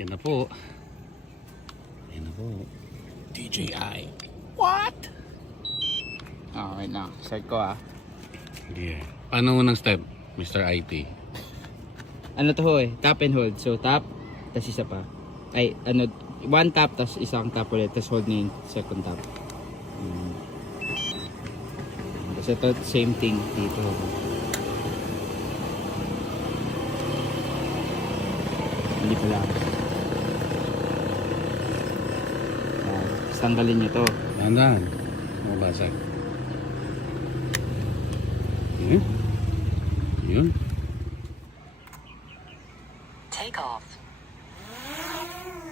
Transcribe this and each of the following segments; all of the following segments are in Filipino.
Yan na po. Yan na po. DJI. What? Wait lang. Start ko Yeah. Paano unang step, Mr. IT? Ano to tap and hold. So tap, tas isa pa. Ay, ano, one tap, tas isang tap ulit. Tas hold na yung second tap. Tas ito, same thing dito. Hindi pala. Yan. Tas tanggalin nyo to. Dahan-dahan. Mabasag. Yun. Yun. Take off.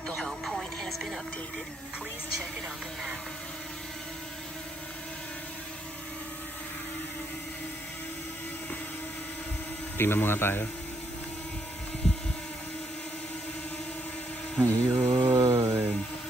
The home point has been updated. Please check it on the map. Tingnan mo nga tayo. Ayun.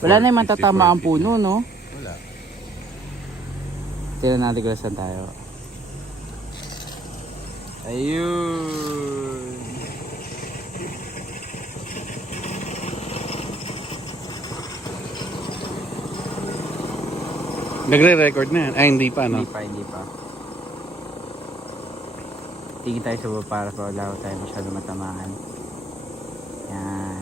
Wala na yung matatama ang puno, no? Wala. Tignan natin kung saan tayo. Ayun. Nagre-record na yan. Ay, hindi pa, no? Hindi pa. Tingin tayo sa baba para wala tayo masyado matamaan. Yan.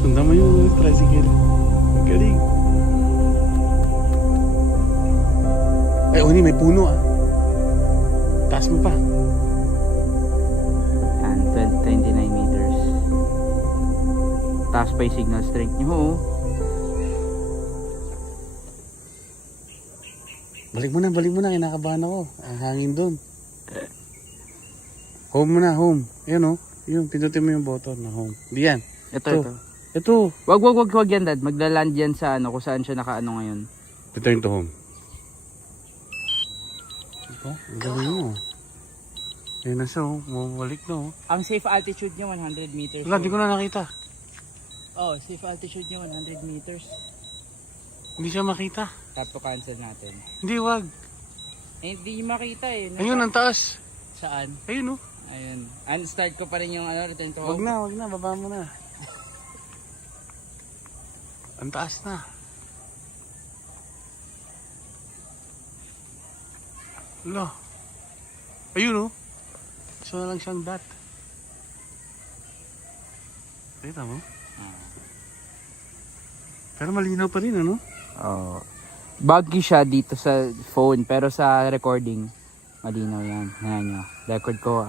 Sundan mo yung tricycle. Ang galing. Ay, Oni, may puno Taas mo pa. Yan, 29 meters. Taas pa yung signal strength nyo. Balik mo na. Kinakabahan ako. Ang hangin doon. Home mo na, home. Ayan Yun, pindutin mo yung button na home. Di yan. Ito. Wag yan, Dad. Maglaland yan sa kung saan siya nakaano ngayon. Return to home. Diba? Ang galing mo. Ayun na siya, bumalik na Ang safe altitude niya 100 meters. Wala, di ko na nakita. Oh, safe altitude niya 100 meters. Hindi siya makita. Tap to cancel natin. Hindi, wag. Eh, hindi makita eh. Ayun, ang taas. Saan? Ayun, oh. Ayun. Unstart ko pa rin yung return to Wag home. na, wag na. Baba mo na. Ang taas na. Wala. Ayun, oh. Isa na lang siyang dot. Kita mo? Pero malinaw pa rin, ano? Oh. Buggy siya dito sa phone pero sa recording malinaw yan. Ayan nyo. Record ko ah.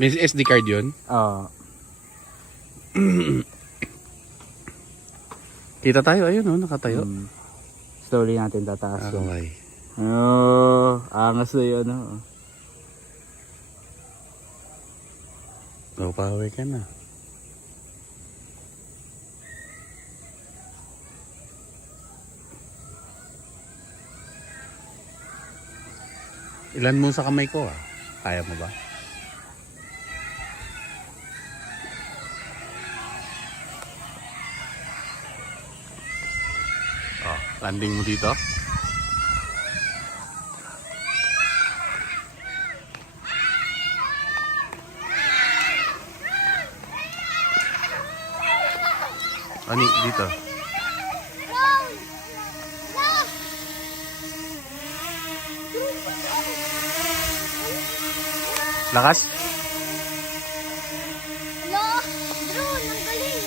May SD card yun? Oh. Kita tayo, ayun, oh. Nakatayo. Slowly natin tataas yun. Okay. Oh, angas na yun. Oh. Pauwi ka na. Ilan mo sa kamay ko, ah? Kaya mo ba? Oh, landing mo dito. Ani, dito. Lakas? Lo, drone, ang galing.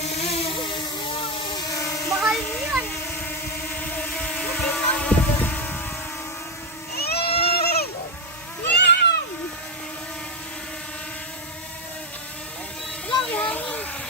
Mahal mo yan. Wala, may hangin.